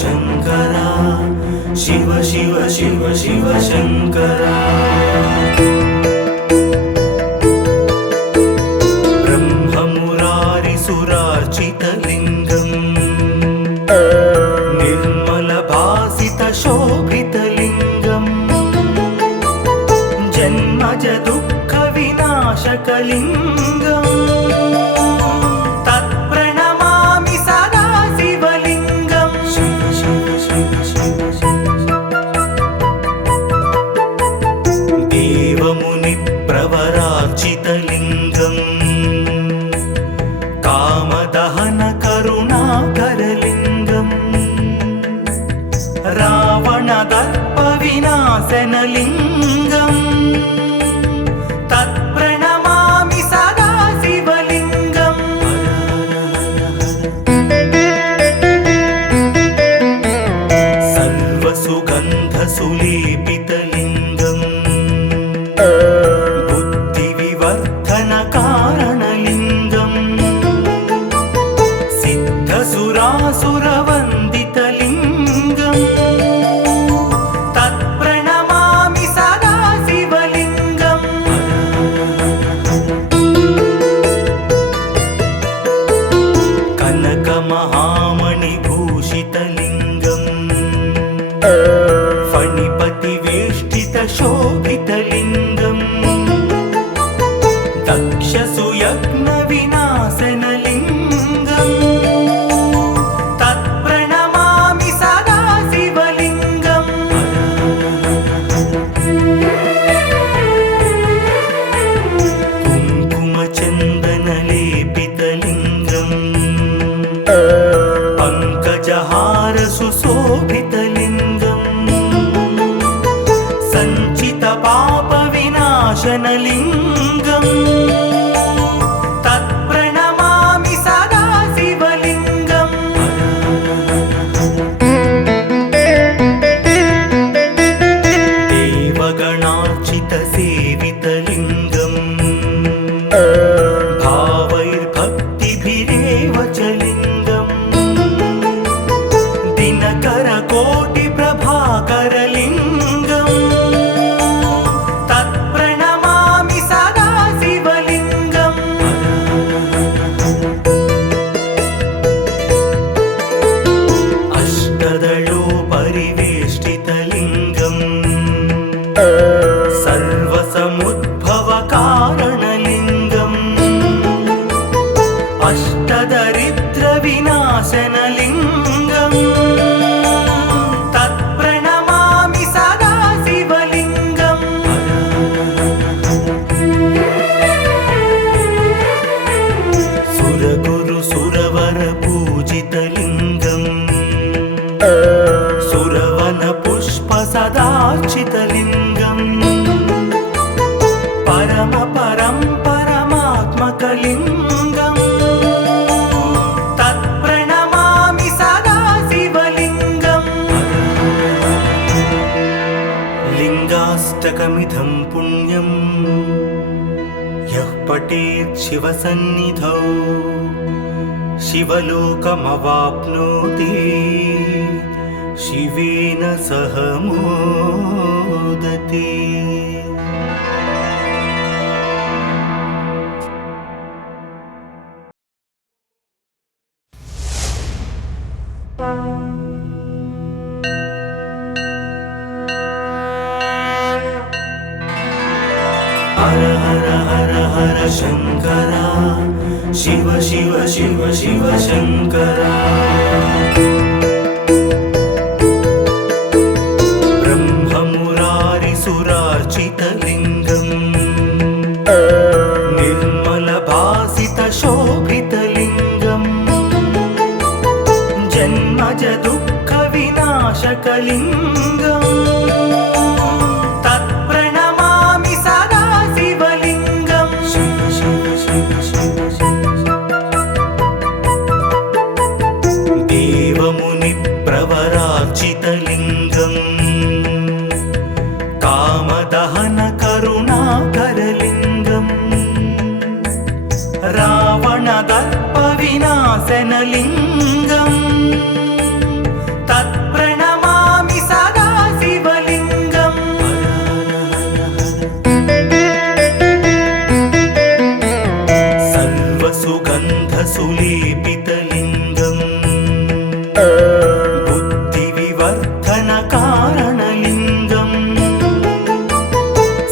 शङ्करा शिव शिव शिव शिव शङ्करा ब्रह्ममुरारिसुरार्चितलिङ्गम् निर्मलभासितशोभितलिङ्गम् जन्मज दुःखविनाशकलिङ्गम् तत्प्रणमामि सदा शिवलिङ्गम् देवमुनिप्रवरार्चितलिङ्गम् कामदहनकरुणाकरलिङ्गम् रावणदर्पविनाशनलिङ्गम् तत्प्रणमामि सदा शिवलिङ्गम् सर्वसुगन्धसुलेपितलिङ्गम् बुद्धिविवर्धनकारणलिङ्गम् सिद्धसुरासुरवन्दितलिङ्गम् तत्प्रणमामि सदा शिवलिङ्गम् कनकमहामणिभूषितलिङ्गम् फणिपतिवेष्टितशोभितलिङ्गम् दक्षसुयज्ञविनाशनलिङ्गम् तत्प्रणमामि सदा शिवलिङ्गम् कुङ्कुमचन्दनलेपितलिङ्गम् पङ्कजहारसुशोभितलिङ्गम् सञ्चितपापविनाशनलिङ्गम् तत्प्रणमामि सदा शिवलिङ्गम् देवगणार्चितसेवितलिङ्गम् भावैर्भक्तिभिरेव च लिङ्गम् दिनकरकोटिप्रभाकरलिङ्गम् तत्प्रणमामि सदा शिवलिङ्गम् अष्टदलोपरिवेष्टितलिङ्गम् सर्वसमुद्भवकारणलिङ्गम् अष्टदरिद्रविनाशनलिङ्गम् तत्प्रणमामि सदा शिवलिङ्गम् सुरगुरुसुरवरपूजितलिङ्गम् सुरवनपुष्पसदार्चितलिङ्गम् परमात्मकलिङ्गम् तत्प्रणमामि सदा शिवलिङ्गम् लिङ्गाष्टकमिदं पुण्यम् यः पठेत् शिवसन्निधौ शिवलोकमवाप्नोति शिवेन सह मोदते। हर हर हर हर शङ्करा शिव शिव शिव शिव शङ्करा ब्रह्ममुरारिसुरार्चितलिङ्गम् निर्मलभासितशोभितलिङ्गम् जन्मज दुःखविनाशकलिङ्गम् तत्प्रणमामि सदा शिवलिङ्गम् देवमुनिप्रवरार्चितलिङ्गम् कामदहनकरुणाकरलिङ्गम् रावणदर्पविनाशनलिङ्गम् तत् कारणलिङ्गम्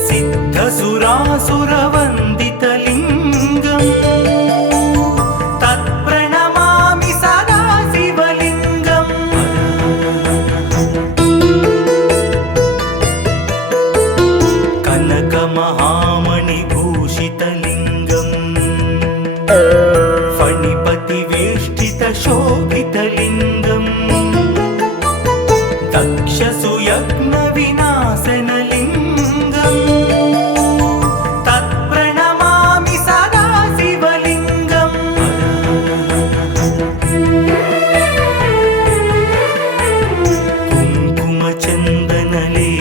सिद्धसुरासुरवन्दितलिङ्गम् तत्प्रणमामि सदा शिवलिङ्गम् कनकमहामणिभूषितलिङ्गम् फणिपतिवेष्टितशोभितलिङ्गम् दक्षसुयज्ञविनाशनलिङ्गम् तत्प्रणमामि सदा शिवलिङ्गम्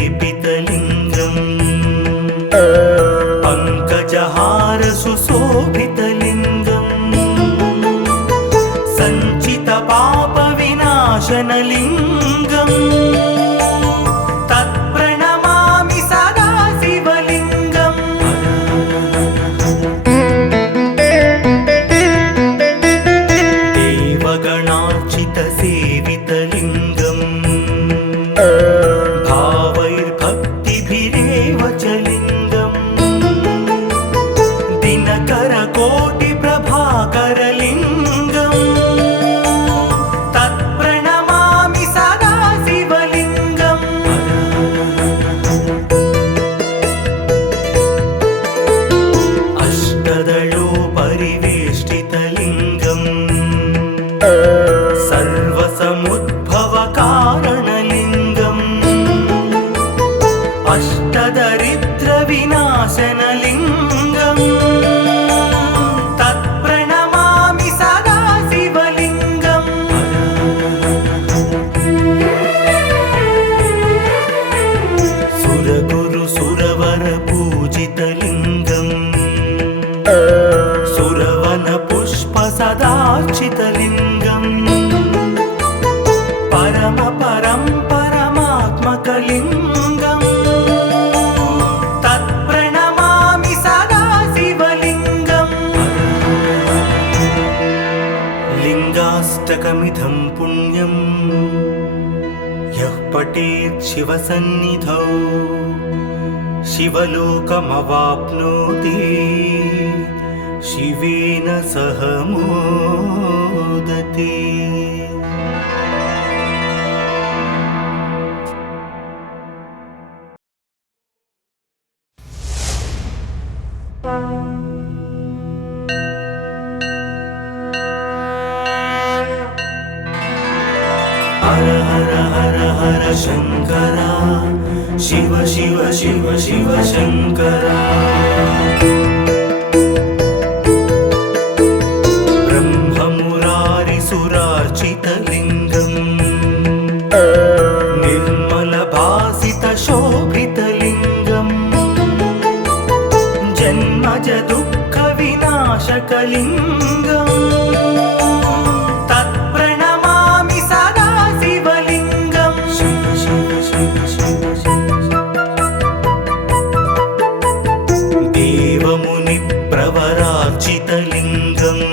कुङ्कुमचन्दनलेपितलिङ्गम् पङ्कजहारसुशोभितलिङ्गम् सञ्चितपापविनाशनलिङ्गम् तत्प्रणमामि सदा शिवलिङ्गम् देवगणार्चितसेवितलिङ्गम् भावैर्भक्तिभिरेव च लिङ्गम् दिनकरकोटिप्रभाकरलिङ्गम् तत्प्रणमामि सदा शिवलिङ्गम् अष्टदलोपरिवेष्टितलिङ्गम् सर्वसमुद्भवकारणलिङ्गम् अष्टदरिद्रविनाशनलिङ्गम् तत्प्रणमामि सदा शिवलिङ्गम् सुरगुरुसुरवरपूजितलिङ्गम् सुरवनपुष्पसदार्चितलिङ्गम् परमात्मकलिङ्गम् तत्प्रणमामि सदा शिवलिङ्गम् लिङ्गाष्टकमिदं पुण्यम् यः पठेत् शिवसन्निधौ शिवलोकमवाप्नोति शिवेन सह मोदते। हर हर हर हर शङ्करा शिव शिव शिव शिव शङ्करा ब्रह्ममुरारिसुरार्चितलिङ्गम् निर्मलभासितशोभितलिङ्गम् जन्मजदुःखविनाशकलिङ्गम् तत्प्रणमामि सदा शिवलिङ्गम् शिव शिव शिव शिव देवमुनिप्रवरार्चितलिङ्गम्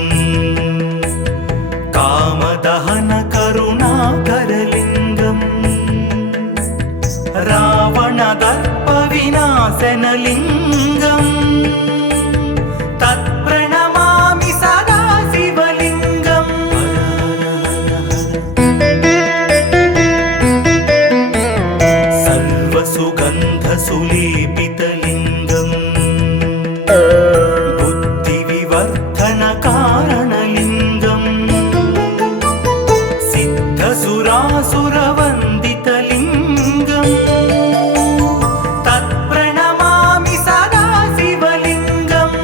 कामदहनकरुणाकरलिङ्गम् रावणदर्पविनाशनलिङ्गम् तत्प्रणमामि सदा शिवलिङ्गम् सर्वसुगन्धसुलेपितलिङ्गम् बुद्धिविवर्धनकारणलिङ्गम् सिद्धसुरासुरवन्दितलिङ्गम् तत्प्रणमामि सदा शिवलिङ्गम्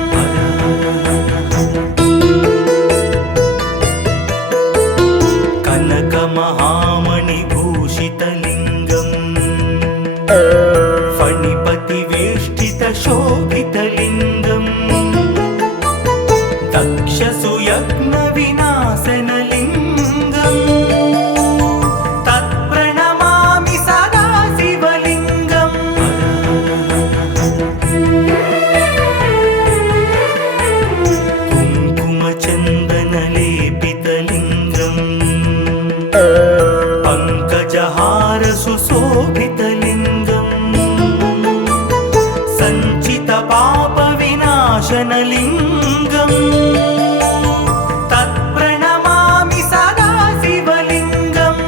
कनकमहामणिभूषितलिङ्गम् फणिपतिवेष्टितशोभितलिङ्गम् दक्षसुयज्ञविनाशनलिङ्गम् तत्प्रणमामि सदा शिवलिङ्गम् कुङ्कुमचन्दनलेपितलिङ्गम् पङ्कजहारसुशोभितलिङ्गम् शोभितलिङ्गम् सञ्चितपापविनाशनलिङ्गम् तत्प्रणमामि सदा शिवलिङ्गम्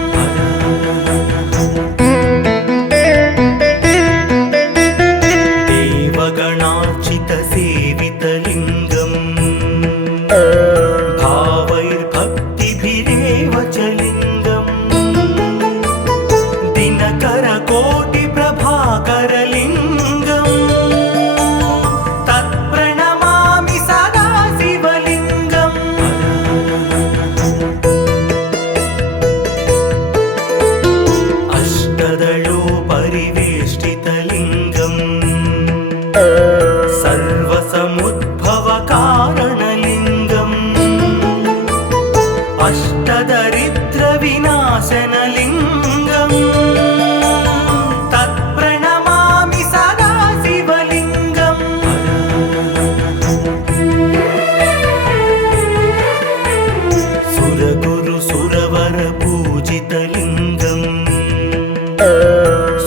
देवगणार्चितसेवितलिङ्गम् भावैर्भक्तिभिरेव च लिङ्गम् दिनकरकोटिप्रभाकरलिङ्गम् तत्प्रणमामि सदा शिवलिङ्गम् अष्टदलोपरिवेष्टितलिङ्गम् सर्वसमुद्भवकारणलिङ्गम् अष्टदरिद्रविनाशनलिङ्गम् तत्प्रणमामि सदा शिवलिङ्गम् सुरगुरुसुरवरपूजितलिङ्गम्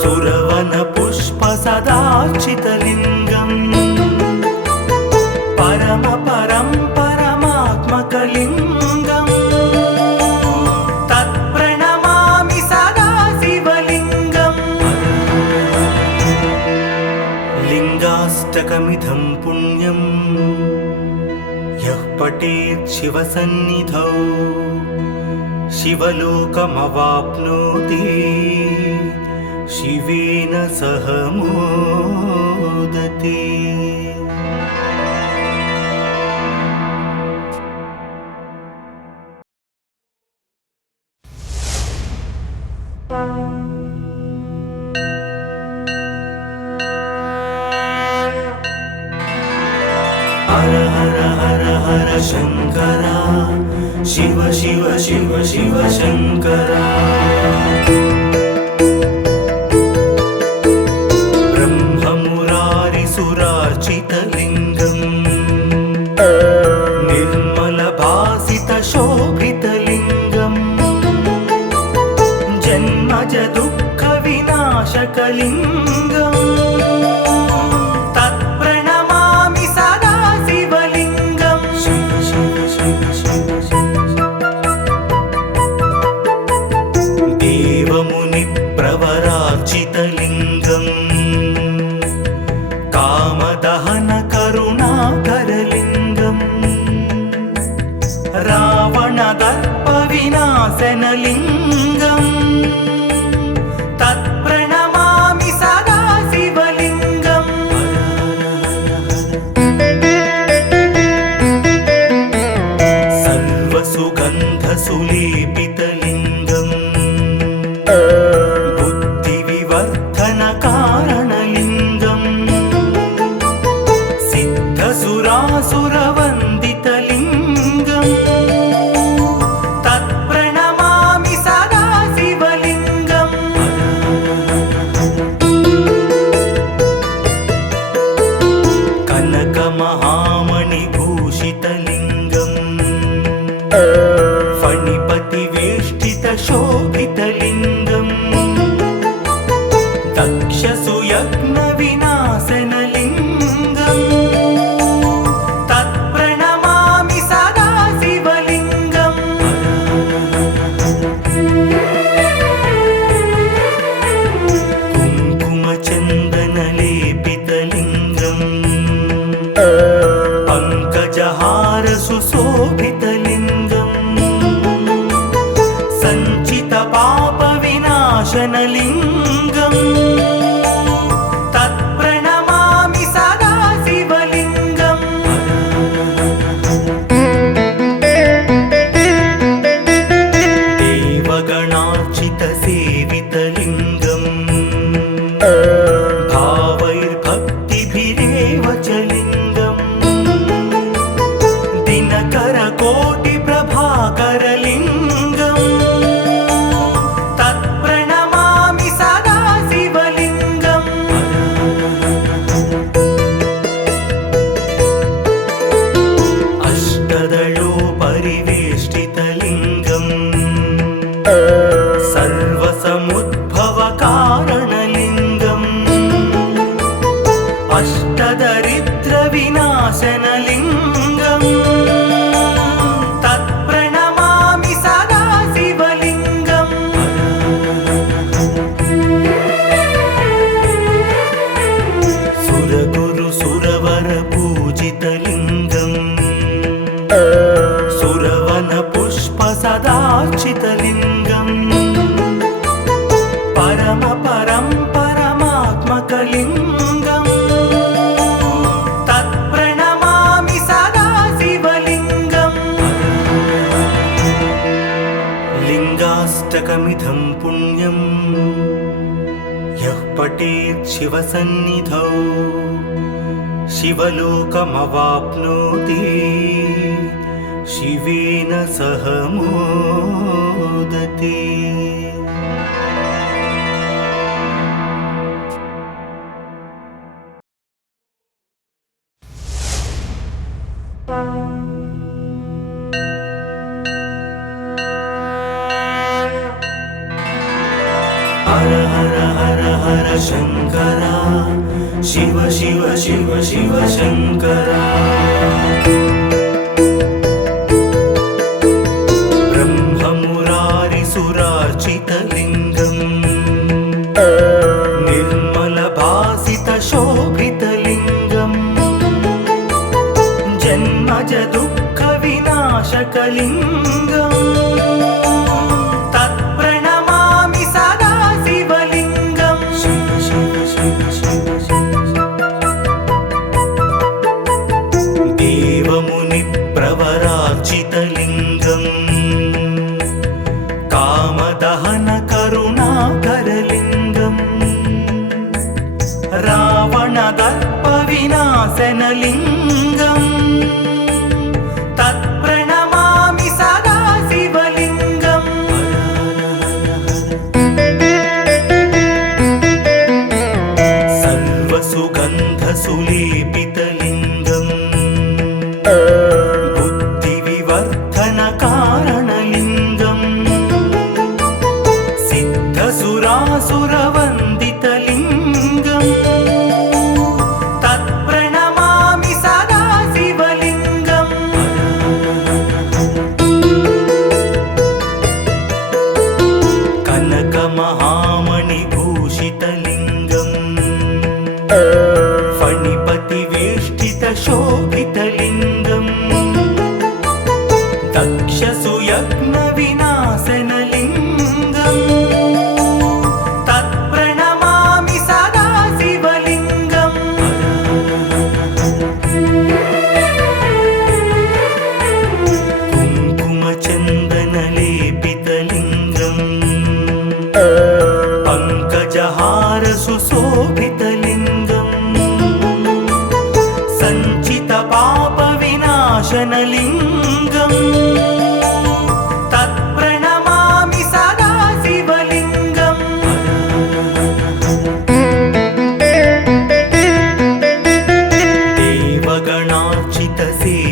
सुरवनपुष्पसदार्चितलिङ्गम् परमात्मकलिङ्गम् तत्प्रणमामि सदा शिवलिङ्गम् लिङ्गाष्टकमिदं पुण्यं यः पठेत् शिवसन्निधौ शिवलोकमवाप्नोति शिवेन सह मोदते। हर हर हर हर शङ्करा शिव शिव शिव शिव शङ्करा ब्रह्ममुरारिसुरार्चितलिङ्गम् निर्मलभासितशोभितलिङ्गम् जन्मजदुःखविनाशकलिङ्गम् तत्प्रणमामि सदा शिवलिङ्गम् शिव शिव शिव शिव देवमुनिप्रवरार्चितलिङ्गम् कामदहनकरुणाकरलिङ्गम् रावणदर्पविनाशनलिङ्गम् तत्प्रणमामि सदा शिवलिङ्गम् सर्वसुगन्धसुलेपितलिङ्गम् बुद्धिविवर्धनकारणलिङ्गम् सिद्धसुरासुरवन्दितलिङ्गम् तत्प्रणमामि सदा शिवलिङ्गम् कनकमहामणिभूषितलिङ्गम् फणिपतिवेष्टितशोभितलिङ्गम् दक्षसुयज्ञविनाशनलिङ्गम् तत्प्रणमामि सदा शिवलिङ्गम् कुङ्कुमचन्दनलेपितलिङ्गम् पङ्कजहारसुशोभितलिङ्गम् सञ्चितपापविनाशनलिङ्गम् तत्प्रणमामि सदा शिवलिङ्गम् देवगणार्चितसेवितलिङ्गम् भावैर्भक्तिभिरेव च लिङ्गम् दिनकरकोटिप्रभाकरलिङ्गम् तत्प्रणमामि सदा शिवलिङ्गम् अष्टदलोपरिवेष्टितलिङ्गम् सर्वसमुद्भवकारणलिङ्गम् यः पठेत् शिवसन्निधौ शिवलोकमवाप्नोति शिवेन सह मोदते। हर हर हर हर शंकरा शिव शिव शिव शिव शंकरा। ब्रह्ममुरारिसुरार्चितलिङ्गम् निर्मलभासितशोभितलिङ्गम् जन्मज दुःखविनाशकलिङ्गम् तत्प्रणमामि सदा शिवलिङ्गम्। शिव शिव शिव शिव देवमुनिप्रवरार्चितलिङ्गम् कामदहन करुणाकरलिङ्गम् रावणदर्पविनाशनलिङ्गम् तत्प्रणमामि सदा शिवलिङ्गम्। सर्वसुगन्धसुलेपितलिङ्गम् बुद्धिविवर्धनकारणलिङ्गम् सिद्धसुरासुरवन्दितलिङ्गम् तत्प्रणमामि सदा शिवलिङ्गम्। कनकमहामणिभूषितलिङ्गम् फणिपतिवेष्टितशोभितलिङ्गम् दक्षसुयज्ञविनाशनलिङ्गम् तत्प्रणमामि सदा शिवलिङ्गम्। कुङ्कुमचन्दनलेपितलिङ्गम् पङ्कजहारसुशोभितलिङ्गम् सञ्चितपापविनाशनलिङ्गम् तत्प्रणमामि सदा शिवलिङ्गम्।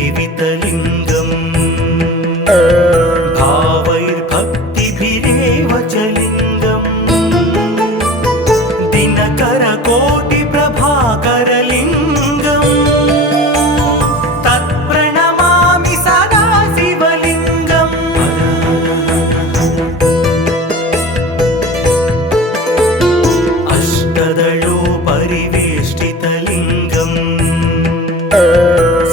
देवगणार्चितसेवितलिङ्गम् भावैर्भक्तिभिरेव च लिङ्गम् दिनकरकोटिप्रभाकरलिङ्गम् तत्प्रणमामि सदा शिवलिङ्गम्। अष्टदलोपरिवेष्टितलिङ्गम्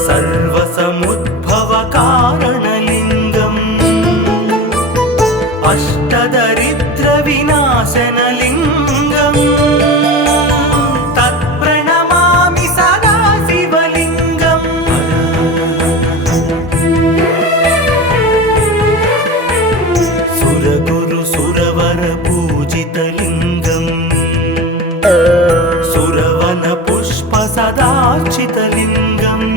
सर्वसमुद्भवकारणलिङ्गम् अष्टदरिद्रविनाशनलिङ्गम् तत्प्रणमामि सदा शिवलिङ्गम्। सुरगुरुसुरवरपूजितलिङ्गम् सुरवनपुष्पसदार्चितलिङ्गम्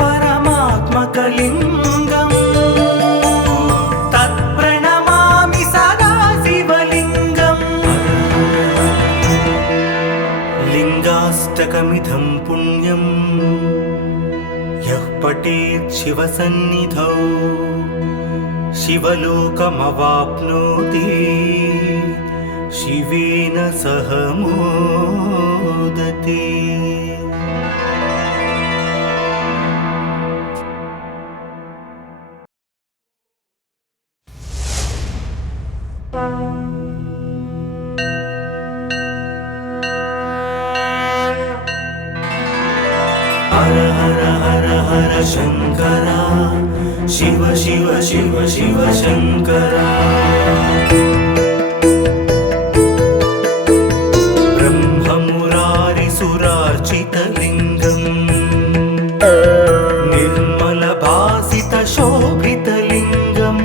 परमात्मकलिङ्गम् तत्प्रणमामि सदा शिवलिङ्गम्। लिङ्गाष्टकमिदं पुण्यं यः पठेत् शिवसन्निधौ शिवलोकमवाप्नोति शिवेन सह मोदते। हर हर हर हर शंकरा शिव शिव शिव शिव शंकरा। ब्रह्ममुरारिसुरार्चितलिङ्गम् निर्मलभासितशोभितलिङ्गम्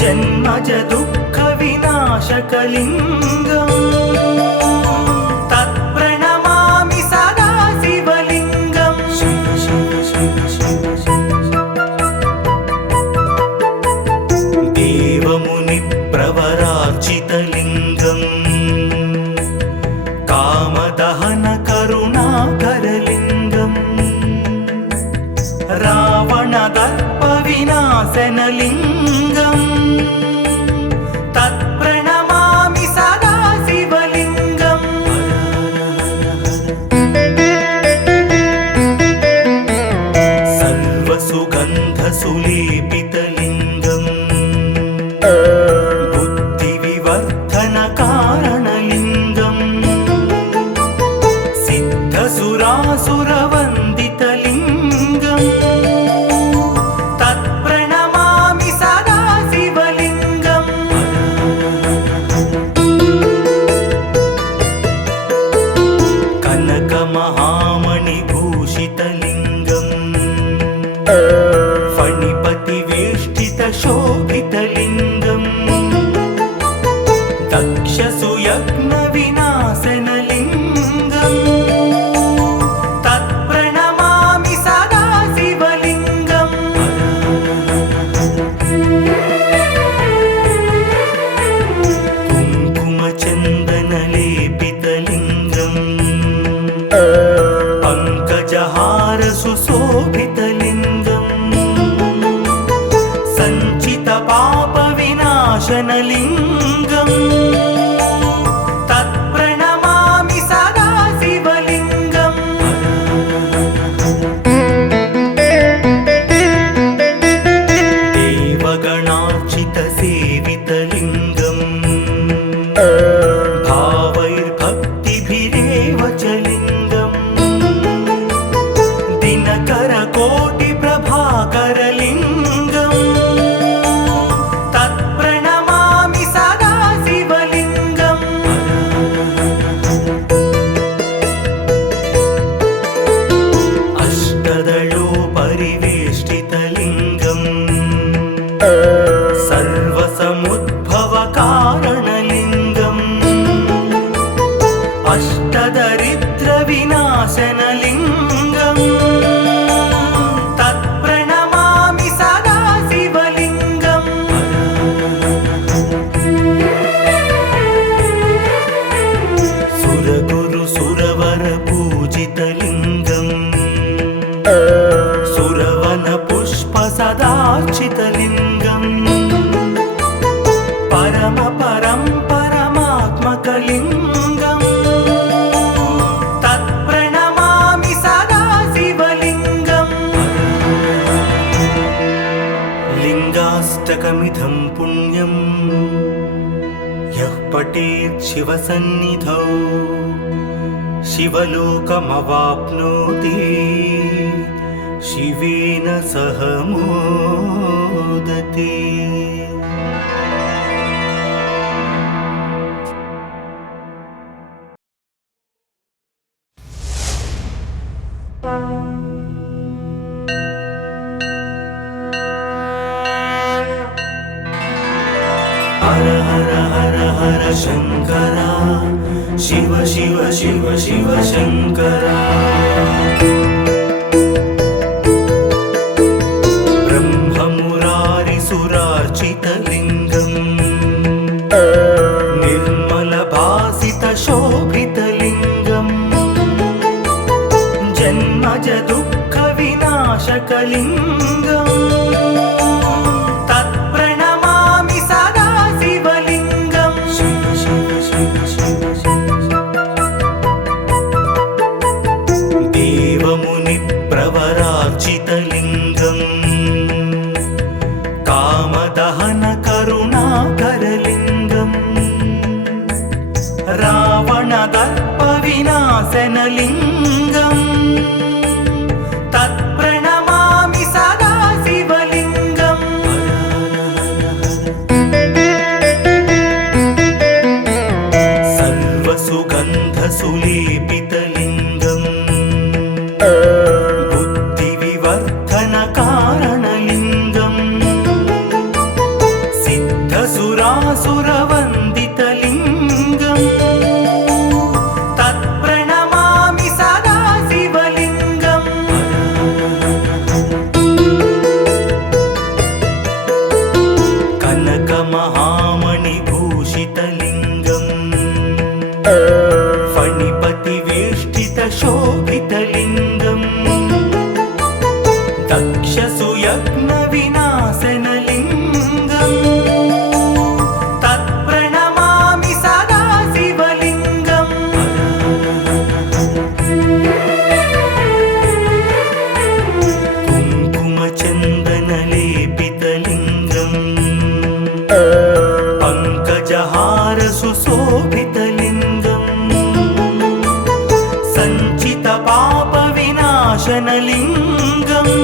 जन्मज दुःख विनाशकलिङ्गम् तत्प्रणमामि सदा शिवलिङ्गम् शिव शिव शिव शिव देवमुनिप्रवरार्चितलिङ्गम् कामदहनकरुणाकरलिङ्गम् रावणदर्पविनाशनलिङ्गम् तत्प्रणमामि सदा शिवलिङ्गम् सर्वसुगन्धसुलेपितलिङ्गम् बुद्धिविवर्धनकारणलिङ्गम् सिद्धसुरासुरवन्दितलिङ्गम् तत्प्रणमामि सदा शिवलिङ्गम् कनकमहामणिभूषितलिङ्गम् फणिपतिवेष्टितशोभितलिङ्गम् दक्षसुयज्ञविनाशनलिङ्गम् तत्प्रणमामि सदा शिवलिङ्गम् कुङ्कुमचन्दनलेपितलिङ्गम् पङ्कजहारसुशोभितलिङ्गम् सञ्चितपापविनाशनलिङ्गम् तत्प्रणमामि सदा शिवलिङ्गम् देवगणार्चितसेवितलिङ्गम् भावैर्भक्तिभिरेव च लिङ्गम् दिनकरकोटिप्रभाकरलिङ्गम् तत्प्रणमामि सदा शिवलिङ्गम् अष्टदलोपरिवेष्टितलिङ्गम् सर्वसमुद्भवकारणलिङ्गम् अष्टदरिद्रविनाशनलिङ्गम् तत्प्रणमामि सदा शिवलिङ्गम् सुरगुरुसुरवरपूजितलिङ्गम् सुरवनपुष्पसदार्चितलिङ्गम् परमात्मकलिङ्गम् तत्प्रणमामि सदा शिवलिङ्गम् लिङ्गाष्टकमिदं पुण्यम् यः पठेत् शिवसन्निधौ शिवलोकमवाप्नोति शिवेन सह मोदते। हर हर हर हर शङ्करा शिव शिव शिव शिव शङ्करा ब्रह्ममुरारिसुरार्चितलिङ्गम् निर्मलभासितशोभितलिङ्गम् जन्मज दुःखविनाशकलिङ्गम् तत्प्रणमामि सदा शिवलिङ्गम् शिव शिव शिव शिव देवमुनिप्रवरार्चितलिङ्गम् कामदहनकरुणाकरलिङ्गम् रावणदर्पविनाशनलिङ्गम् तत्प्रणमामि सदा शिवलिङ्गम् सर्वसुगन्धसुलेपितलिङ्गम् बुद्धिविवर्धनकारणलिङ्गम् सिद्धसुरासुरवन्दित पङ्कजहार सुशोभितलिङ्गम् सञ्चितपापविनाशनलिङ्गम्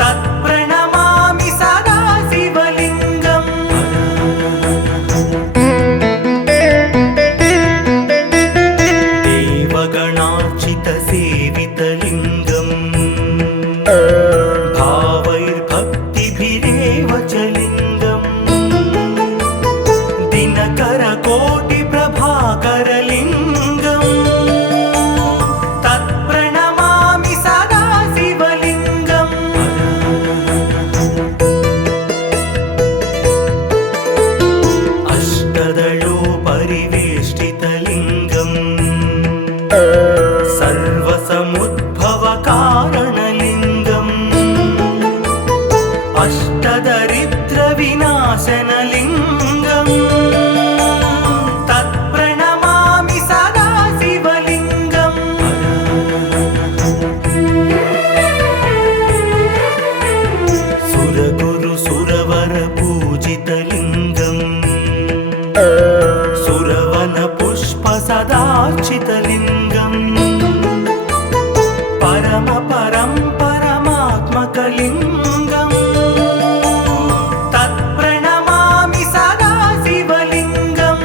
तत्प्रणमामि सदा शिवलिङ्गम् देवगणार्चितसेवितलिङ्गम् भावैर्भक्तिभिरेव च लिङ्गम् दिनकरकोटिप्रभाकरलिङ्गम् तत्प्रणमामि सदा शिवलिङ्गम् अष्टदलोपरिवेष्टितलिङ्गम् सर्वसमुद्भवकारणलिङ्गम् अष्टदरिद्रविनाशनलिङ्गम् तत्प्रणमामि सदा शिवलिङ्गम् सुरगुरुसुरवरपूजितलिङ्गम् सुरवनपुष्पसदार्चितलिङ्गम् परमात्मकलिङ्गम् तत्प्रणमामि सदा शिवलिङ्गम्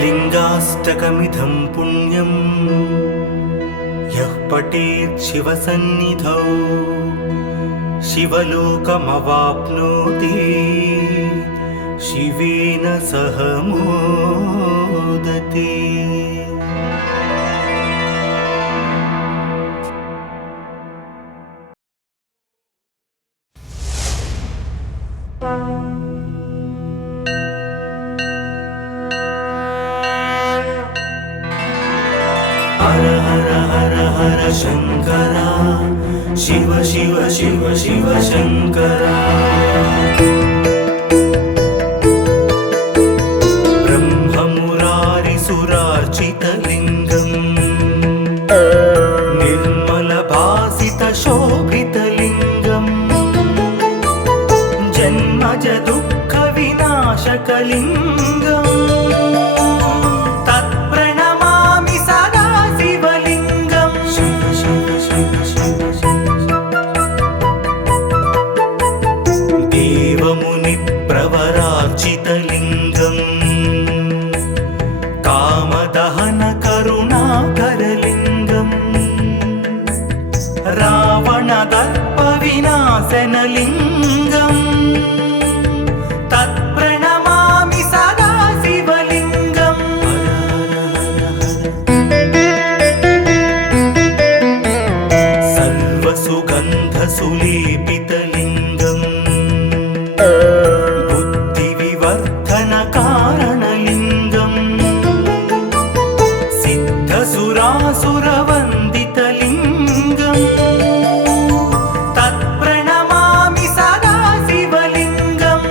लिङ्गाष्टकमिदं पुण्यम् यः पठेत् शिवसन्निधौ शिवलोकमवाप्नोति शिवेन सह मोदते। हर हर हर हर शङ्करा शिव शिव शिव शिव शङ्करा ब्रह्ममुरारिसुरार्चितलिङ्गम् निर्मलभासितशोभितलिङ्गम् जन्मजदुःखविनाशकलिङ्गम् तत्प्रणमामि सदा शिवलिङ्गम् शिव शिव शिव शिव देवमुनिप्रवरार्चितलिङ्गम् कामदहनकरुणाकरलिङ्गम् रावणदर्पविनाशनलिङ्गम् तत्प्रणमामि सदा शिवलिङ्गम् सर्वसुगन्धसुलेपितलिङ्गम् बुद्धिविवर्धनकारणलिङ्गम् सिद्धसुरासुरवन्दितलिङ्गम् तत्प्रणमामि सदा शिवलिङ्गम्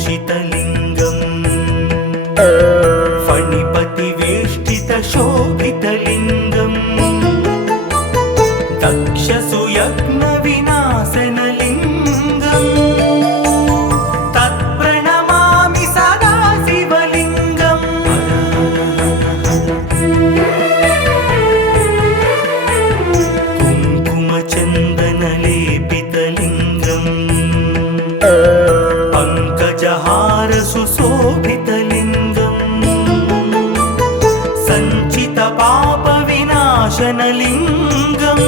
कनकमहामणिभूषितलिङ्गम् फणिपतिवेष्टितशोभितलिङ्गम् दक्षसुयज्ञविनाशनलिङ्गम् तत्प्रणमामि सदा शिवलिङ्गम् कुङ्कुमचन्दनलेपितलिङ्गम् पङ्कजहार सुशोभितलिङ्गम् सञ्चितपापविनाशनलिङ्गम्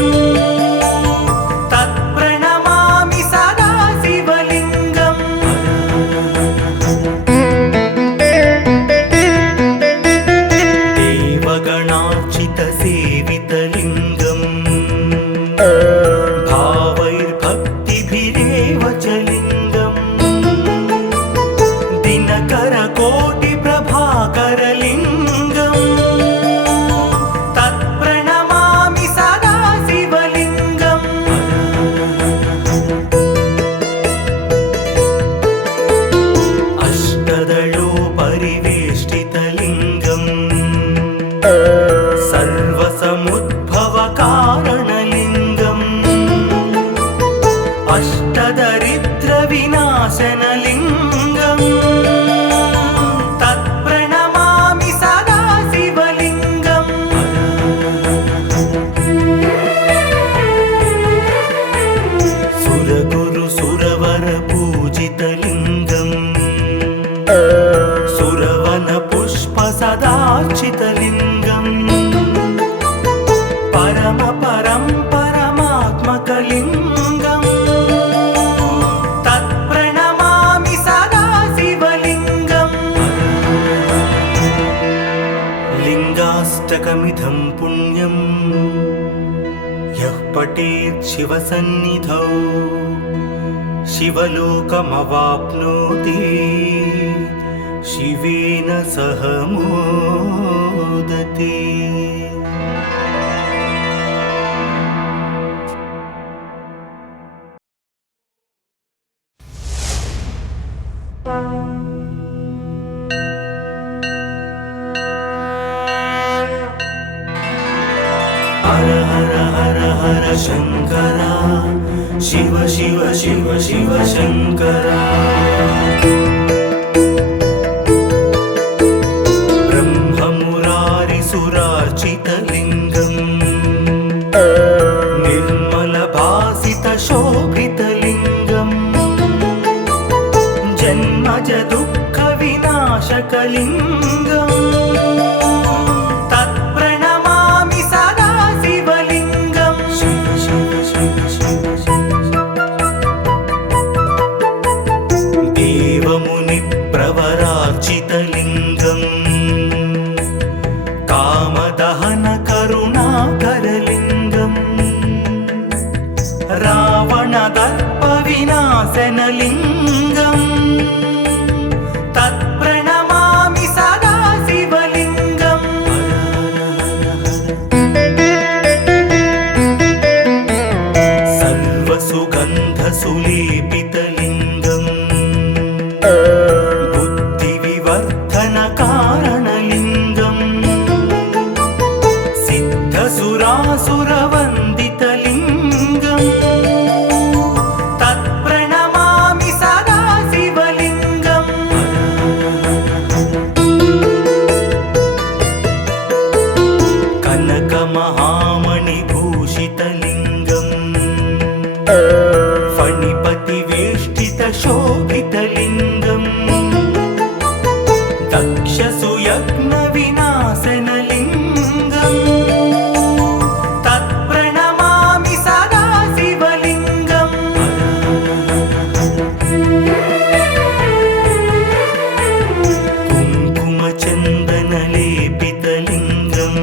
तत्प्रणमामि सदा शिवलिङ्गम् देवगणार्चितसेवितलिङ्गम् भावैर्भक्तिभिरेव च लिङ्गम् दिनकरकोटिप्रभाकरलिङ्गम् तत्प्रणमामि सदा शिवलिङ्गम् अष्टदलोपरिवेष्टितलिङ्गम् सर्वसमुद्भव परमपरं परमात्मकलिङ्गम् तत्प्रणमामि सदा शिवलिङ्गम् लिङ्गाष्टकमिदं पुण्यं यः पठेत् शिवसन्निधौ शिवलोकमवाप्नोति शिवेन सह मोदते। हर हर हर हर शंकरा शिव शिव शिव शिव शंकरा। ब्रह्ममुरारिसुरार्चितलिङ्गम् निर्मलभासितशोभितलिङ्गम् जन्मज दुःखविनाशकलिङ्गम् तत्प्रणमामि सदा शिवलिङ्गम् शिव शिव शिव शिव देवमुनिप्रवरार्चितलिङ्गम् कामदहन करुणाकरलिङ्गम् रावणदर्पविनाशनलिङ्गम् तत्प्रणमामि सदा शिवलिङ्गम् सर्वसुगन्धसुलेपितलिङ्गम् बुद्धिविवर्धनकारणलिङ्गम् सिद्धसुरासुरवन्दितलिङ्गम् तत्प्रणमामि सदा शिवलिङ्गम् कनकमहामणिभूषितलिङ्गम् फणिपतिवेष्टितशोभितलिङ्गम् दक्षसुयज्ञविनाशनलिङ्गम् तत्प्रणमामि सदा शिवलिङ्गम् कुङ्कुमचन्दनलेपितलिङ्गम्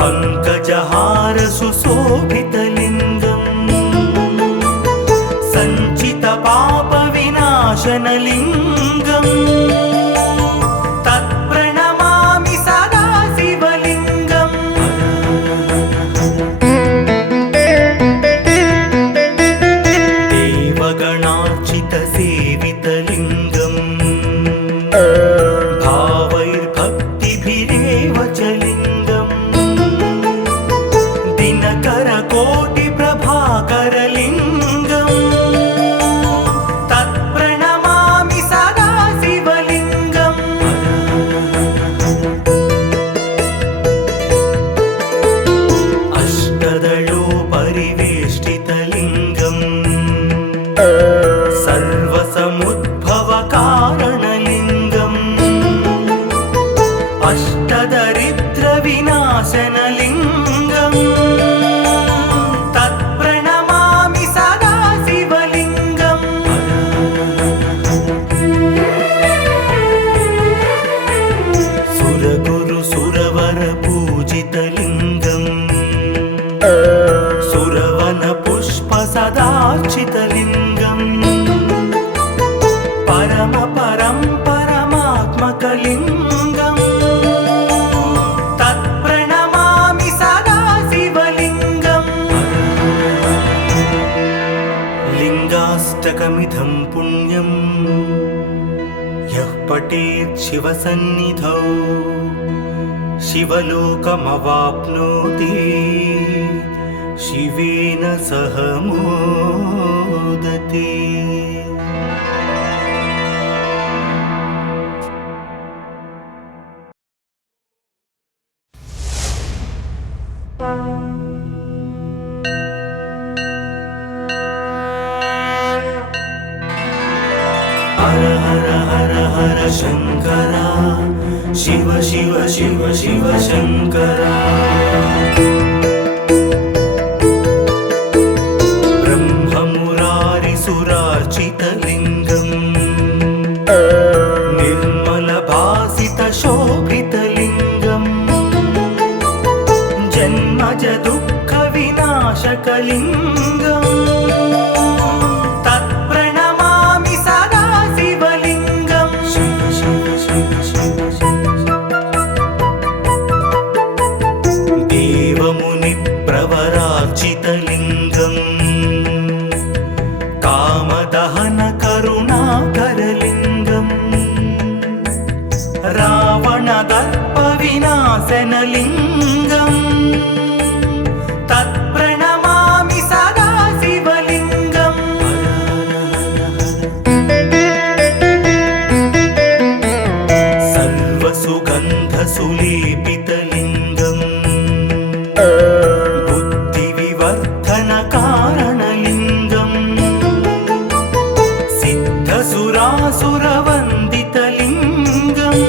पङ्कजहारसुशोभितलिङ्गम् सञ्चितपापविनाशनलिङ्गम् तत्प्रणमामि सदा शिवलिङ्गम् देवगणार्चितसेवितलिङ्गम् भावैर्भक्तिभिरेव च लिङ्गम् दिनकरकोटिप्रभाकरलिङ्गम् तत्प्रणमामि सदा शिवलिङ्गम् अष्टदलोपरिवेष्टितलिङ्गम् सर्वसमुद्भवकारणलिङ्गम् अष्टदरिद्रविनाशनलिङ्गम् तत्प्रणमामि सदा शिवलिङ्गम् सुरगुरुसुरवरपूजितलिङ्गम् सुरवनपुष्पसदार्चितलिङ्गम् परमपरं परमात्मकलिङ्गम् तत्प्रणमामि सदा शिवलिङ्गम् लिङ्गाष्टकमिदं पुण्यं यः पठेत् शिवसन्निधौ शिवलोकमवाप्नोति शिवेन सह मोदते। हर हर हर हर शंकरा शिव शिव शिव शिव शंकरा। जन्मज दुःख विनाशकलिङ्गम् तत्प्रणमामि सदा शिवलिङ्गम् शिव शिव शिव शिव देवमुनिप्रवरार्चितलिङ्गम् कामदहन करुणाकरलिङ्गम् रावणदर्पविनाशनलिङ्गम् तत्प्रणमामि सदा शिवलिङ्गम् सर्वसुगन्धसुलेपितलिङ्गम् बुद्धिविवर्धनकारणलिङ्गम् सिद्धसुरासुरवन्दितलिङ्गम्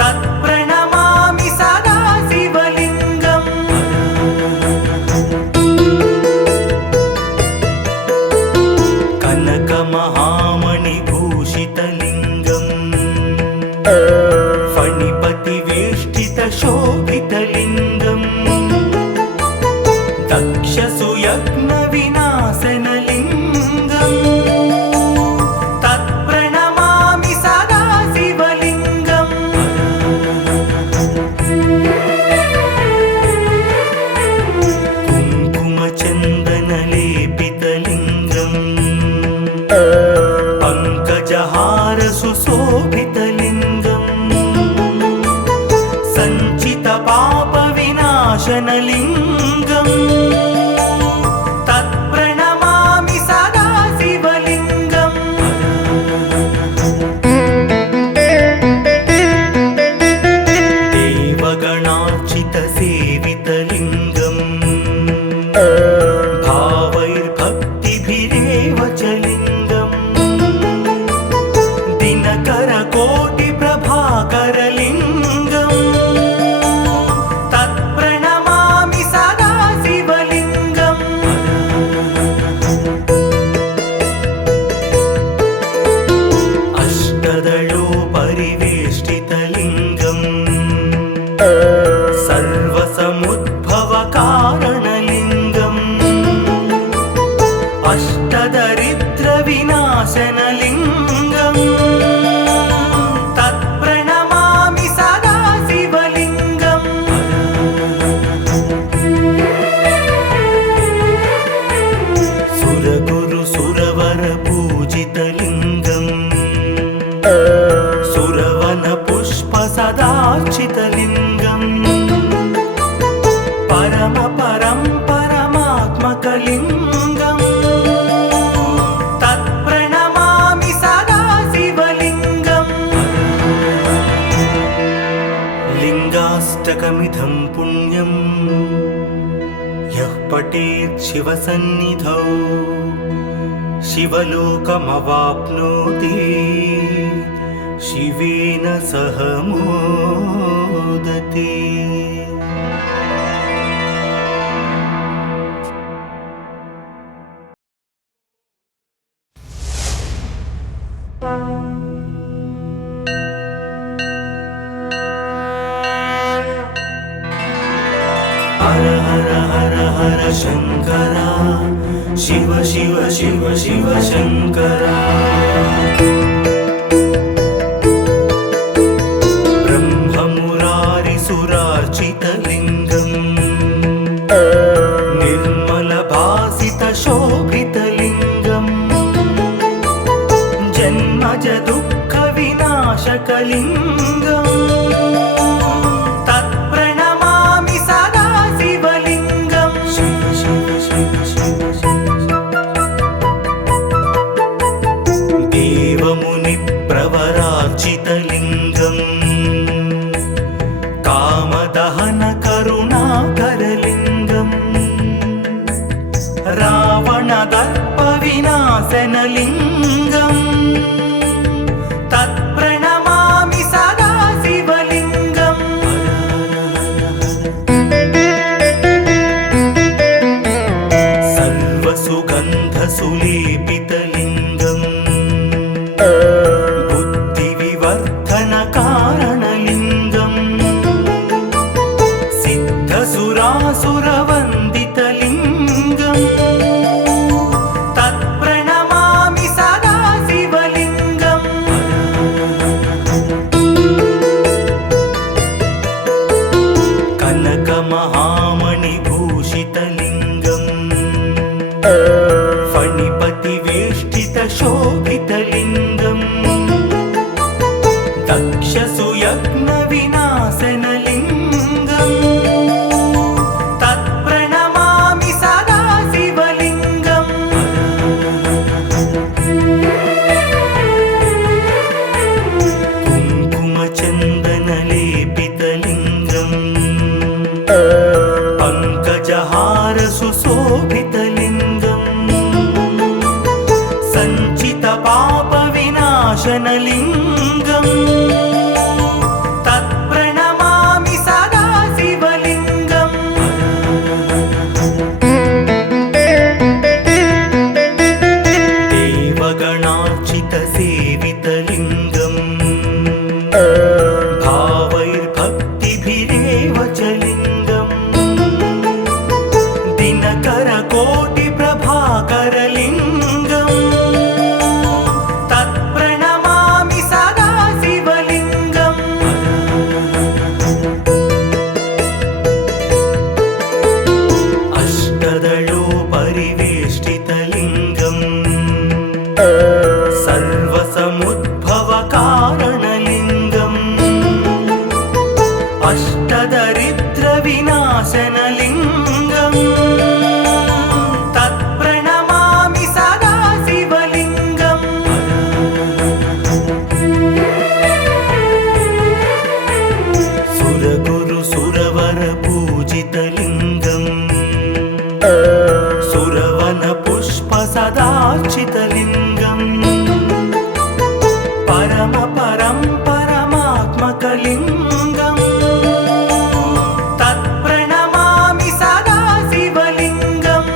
तत्प्रणमामि सदा शिवलिङ्गम् कनकमहामणिभूषितलिङ्गम् फणिपतिवेष्टितशोभितलिङ्गम् दक्षसुयज्ञविनाशनलिङ्गम् तत्प्रणमामि सदा शिवलिङ्गम् कुङ्कुमचन्दनलेपितलिङ्गम् पङ्कजहारसुशोभितलिङ्गम् सञ्चितपापविनाशनलिङ्गम् तत्प्रणमामि सदा शिवलिङ्गम् देवगणार्चितसेवितलिङ्गम् भावैर्भक्तिभिरेव च लिङ्गम् दिनकरकोटिप्रभाकरलिङ्गम् तत्प्रणमामि सदा शिवलिङ्गम् अष्टदलोपरिवेष्टितलिङ्गम् सर्वसमुद्भवकारणलिङ्गम् अष्टदरिद्रविनाशनलिङ्गम् तत्प्रणमामि सदा शिवलिङ्गम् सुरगुरुसुरवरपूजितलिङ्गम् सुरवनपुष्पसदार्चितलिङ्गम् परमात्मकलिङ्गम् तत्प्रणमामि सदा शिवलिङ्गम् लिङ्गाष्टकमिदं पुण्यं यः पठेत् शिवसन्निधौ शिवलोकमवाप्नोति शिवेन सह मोदते। हर हर हर हर शंकरा शिव शिव शिव शिव शंकरा ब्रह्ममुरारिसुरार्चितलिङ्गम् निर्मलभासितशोभितलिङ्गम् जन्मज दुःखविनाशकलिङ्गम् तत्प्रणमामि सदा शिवलिङ्गम् शिव शिव शिव शिव देवमुनिप्रवरार्चितलिङ्गम् कामदहन करुणाकरलिङ्गम् रावणदर्पविनाशनलिङ्गम् तत्प्रणमामि सञ्चितपापविनाशनलिङ्गम् तत्प्रणमामि सदा शिवलिङ्गम् कनकमहामणिभूषितलिङ्गम् फणिपतिवेष्टितशोभितलिङ्गम् दक्षसुयज्ञविनाशनलिङ्गम् तत्प्रणमामि सदा शिवलिङ्गम् कुङ्कुमचन्दनलेपितलिङ्गम् पङ्कजहारसुशोभितलिङ्गम् सञ्चितपापविनाशनलिङ्गम् तत्प्रणमामि सदा शिवलिङ्गम् देवगणार्चितसेवितलिङ्गम् भावैर्भक्तिभिरेव च लिङ्गम् दिनकरकोटिप्रभाकरलिङ्गम् तत्प्रणमामि सदा शिवलिङ्गम् अष्टदलोपरिवेष्टितलिङ्गम् सर्वसमुद्भवकारणलिङ्गम् अष्टदरिद्रविनाशनलिङ्गम् तत्प्रणमामि सदा शिवलिङ्गम् सुरगुरुसुरवरपूजितलिङ्गम् सुरवनपुष्पसदार्चितलिङ्गम् परमात्मकलिङ्गम् तत्प्रणमामि सदा शिवलिङ्गम्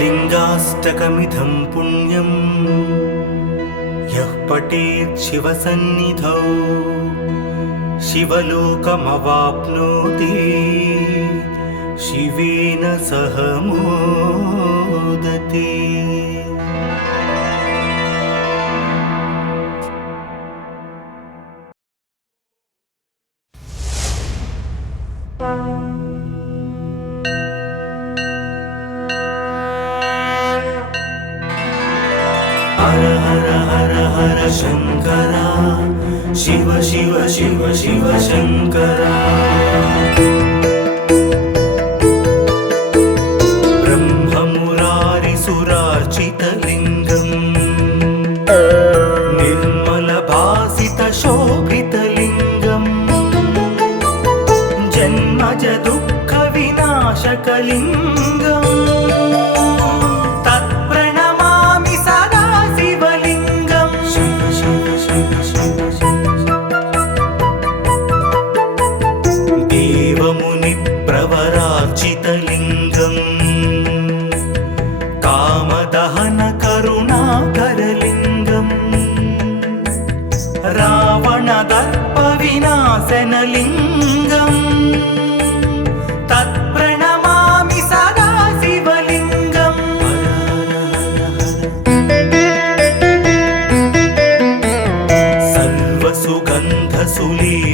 लिङ्गाष्टकमिदं पुण्यम् यः पठेत् शिवसन्निधौ शिवलोकमवाप्नोति शिवेन सह मोदते। हर हर हर हर शङ्करा शिव शिव शिव शिव शङ्करा ब्रह्ममुरारिसुरार्चितलिङ्गम् निर्मलभासितशोभितलिङ्गम् जन्मज दुःखविनाशकलिङ्गम् तत्प्रणमामि सदा शिवलिङ्गम् शिव शिव शिव शिव देवमुनिप्रवरार्चितलिङ्गम् कामदहनकरुणाकरलिङ्गम् रावणदर्पविनाशनलिङ्गम् तत्प्रणमामि सदा शिवलिङ्गम्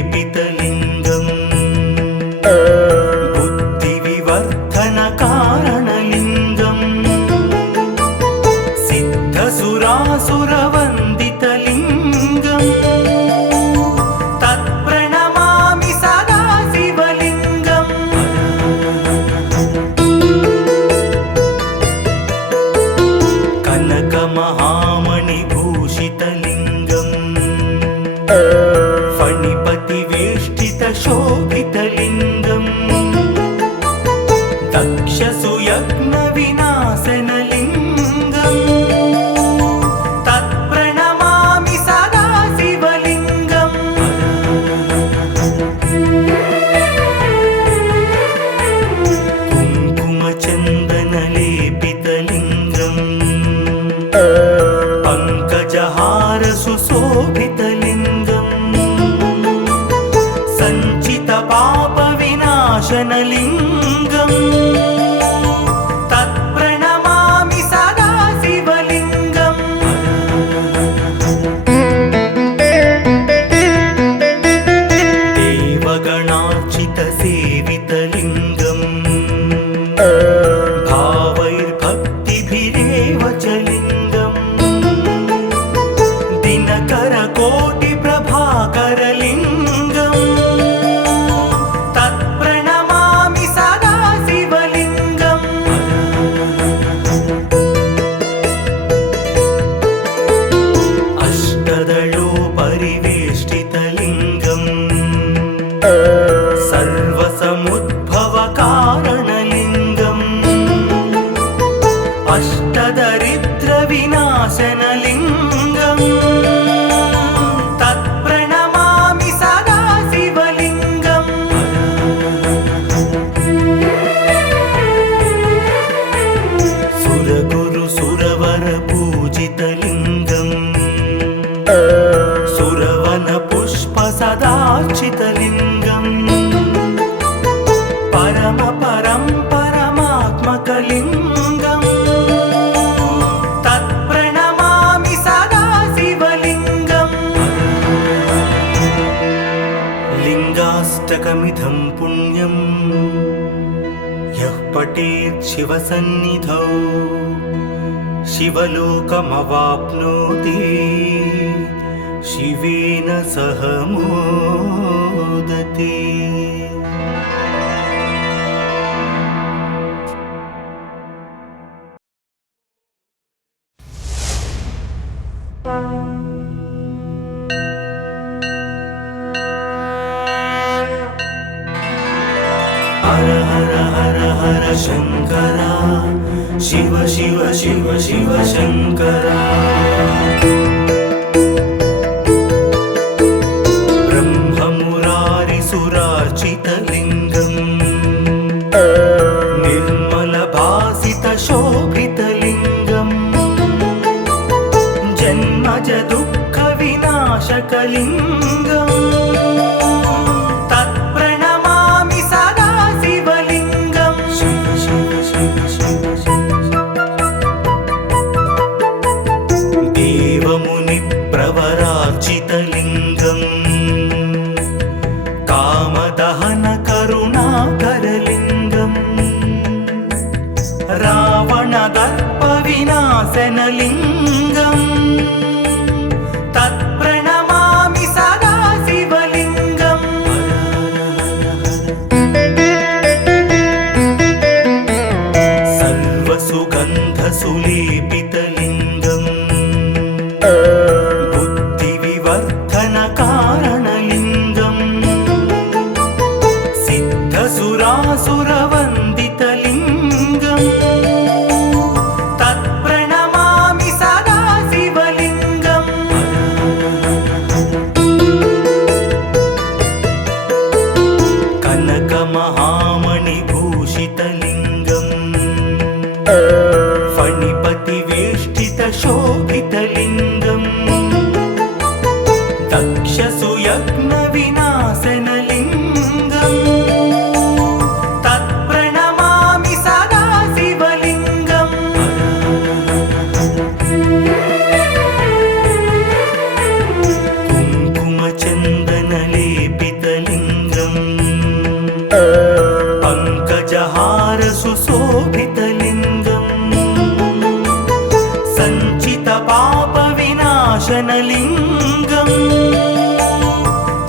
सर्वसुगन्धसुलेपितलिङ्गम् बुद्धिविवर्धनकारणलिङ्गम् सिद्धसुरासुरवन्दितलिङ्गम् तत्प्रणमामि सदा शिवलिङ्गम् कनकमहामणिभूषितलिङ्गम् फणिपतिवेष्टितशोभितलिङ्गम् दक्षसुयज्ञविनाशनलिङ्गम् तत्प्रणमामि सदा शिवलिङ्गम् कुङ्कुमचन्दनलेपितलिङ्गम् पङ्कजहारसुशोभितलिङ्गम् సంచిత పాప వినాశనలింగం తత్ప్రణమామి సదా శివలింగం దేవగణార్చిత సేవితలింగం భావైర్భక్తిభిరేవ చ లింగం దినకర కోటి ప్రభాకరలింగం తత్ప్రణమామి సదా శివలింగం అష్టదళో పరివేష్టితలింగం సర్వసముద్భవ కారణలింగం అష్టదరిద్ర వినాశనలింగం తత్ప్రణమామి సదా శివలింగం సురగురు సురవర పూజితలింగం సురవన పుష్ప సదార్చితలింగం పరమ పరం పరమాత్మకలింగం తత్ప్రణమామి సదా శివలింగం లింగాష్టకమిదం పుణ్యం యః పఠేత్ శివసన్నిధౌ శివలోకమవాప్నోతి శివేన సహ మోదతే హర హర హర హర శంకర శివ శివ శివ శివ శంకర బ్రహ్మమురారి సురార్చితలింగం నిర్మల భాసిత శోభితలింగం జన్మజ దుఃఖ వినాశకలింగం తత్ప్రణమామి సదా శివలింగం శివ శివ శివ శివ దేవముని ప్రవరార్చితలింగం కామదహన కరుణాకరలింగం రావణ దర్ప వినాశనలింగం తత్ప్రణమామి సదా శివలింగం సర్వసుగంధ సులేపితలింగం బుద్ధి వివర్ధన కారణలింగం సిద్ధసురాసురవందితలింగం తత్ప్రణమామి సదా శివలింగం కనక మహామణి భూషితలింగం ఫణిపతి వేష్టిత శోభితలింగం దక్ష సుయజ్ఞ వినాశనలింగం తత్ప్రణమామి సదా శివలింగం కుంకుమ చందన లేపితలింగం పంకజహార సుశోభితలింగం సంచిత పాప వినాశనలింగం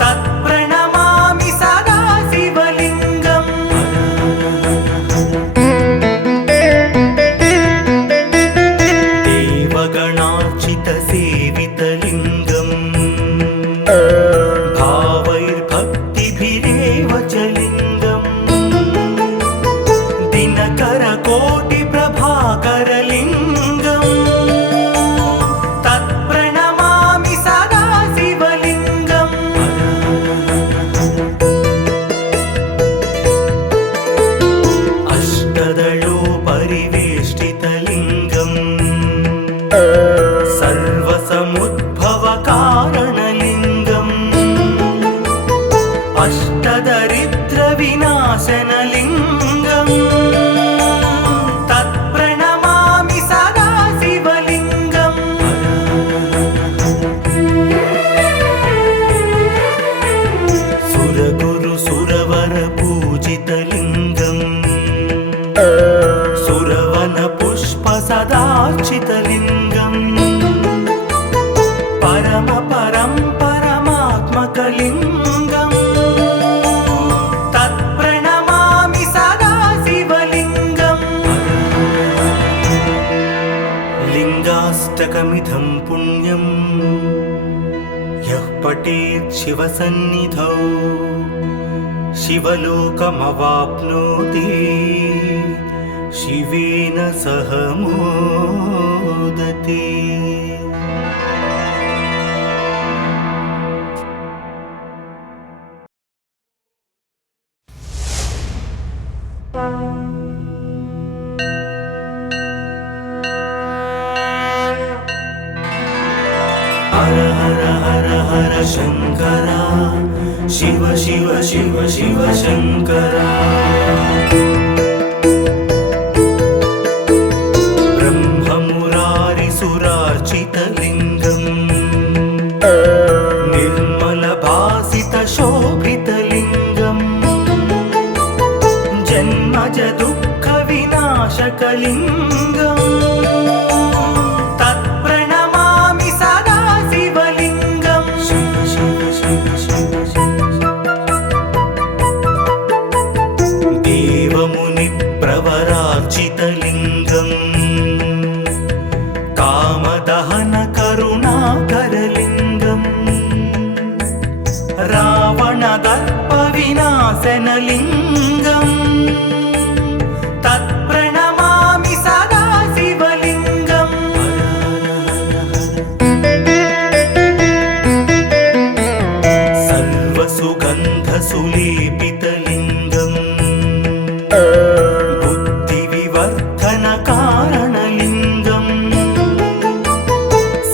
తత్ప్రణమామి సదా శివలింగం దేవగణార్చిత సేవితలింగం భావైర్భక్తిభిరేవ చ లింగం దినకర కోటి ప్రభాకరలింగం తత్ప్రణమామి సదా శివలింగం అష్టదళో పరివేష్టితలింగం సర్వసముద్భవ కారణలింగం అష్టద अष्टदरिद्रविनाशनलिङ्गम् तत्प्रणमामि सदा शिवलिङ्गम् सुरगुरु सुरवर पूजितलिङ्गम् सुरवन पुष्प सदार्चितलिङ्गम् परम परं परमात्मकलिङ्गम् तत्प्रणमामि सदा शिवलिङ्गम् लिङ्गाष्टकमिदं पुण्यं यः पठेत् शिवसन्निधौ शिवलोकमवाप्नोति शिवेन सह मोदते। हर हर हर हर शंकरा शिव शिव शिव शिव शंकरा ब्रह्ममुरारिसुरार्चितलिङ्गम् निर्मलभासितशोभितलिङ्गम् जन्मज दुःखविनाशकलिङ्गम् तत्प्रणमामि सदा शिवलिङ्गम् शिव शिव शिव शिव शिव देवमुनिप्रवरार्चितलिङ्गम् कामदहन करुणाकरलिङ्गम् रावणदर्पविनाशनलिङ्गम् तत्प्रणमामि सदा शिवलिङ्गम् सर्वसुगन्धसुलेपितलिङ्गम् बुद्धिविवर्धनकारणलिङ्गम्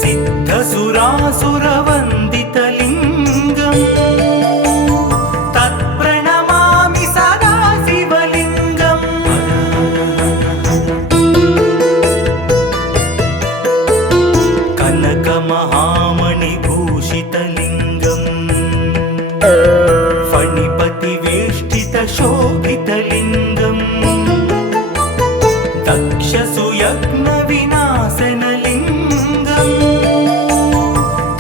सिद्धसुरासुरवन्दितलिङ्गम् तत्प्रणमामि सदा शिवलिङ्गम् कनकमहामणिभूषितलिङ्गम् फणिपतिवेष्टितशोभितलिङ्गम् दक्षसुयज्ञविनाशनलिङ्गम्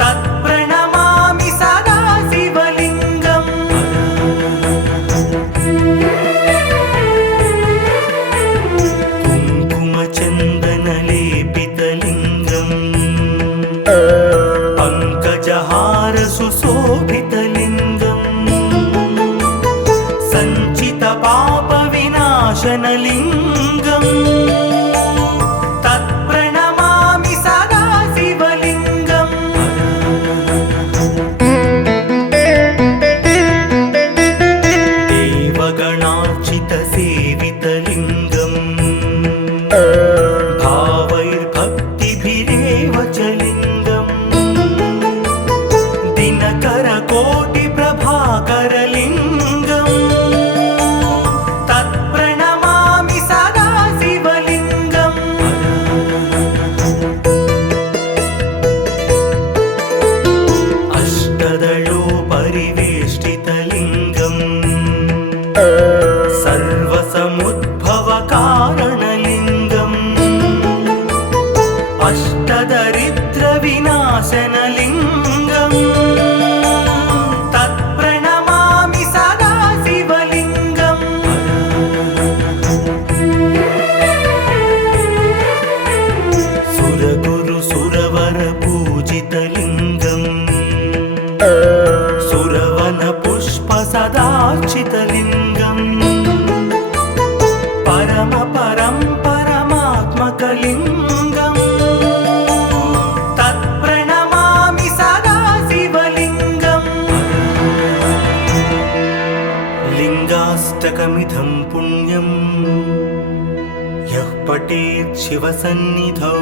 तत्प्रणमामि सदा शिवलिङ्गम् कुङ्कुमचन्दनलेपितलिङ्गम् पङ्कजहारसुशोभितलिङ्गम् सञ्चितपापविनाशनलिङ्गम् तत्प्रणमामि सदा शिवलिङ्गम् देवगणार्चितसेवितलिङ्गम् भावैर्भक्तिभिरेव च लिङ्गम् दिनकरकोटिप्रभाकरलिङ्गम् तत्प्रणमामि सदा शिवलिङ्गम् अष्टदलोपरिवेष्टितलिङ्गम् सर्वसमुद्भवकारणलिङ्गम् अष्टदरिद्रविनाशनलिङ्गम् तत्प्रणमामि सदा शिवलिङ्गम् सुरगुरु सुरवर पूजितलिङ्गम् सुरवन पुष्प सदार्चितलिङ्गम् परम परं परमात्मकलिङ्गम् तत्प्रणमामि सदा शिवलिङ्गम् लिङ्गाष्टकमिदं पुण्यं यः पठेत् शिवसन्निधौ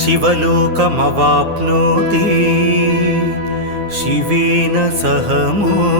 शिवलोकमवाप्नोति शिवेन सह मोदते।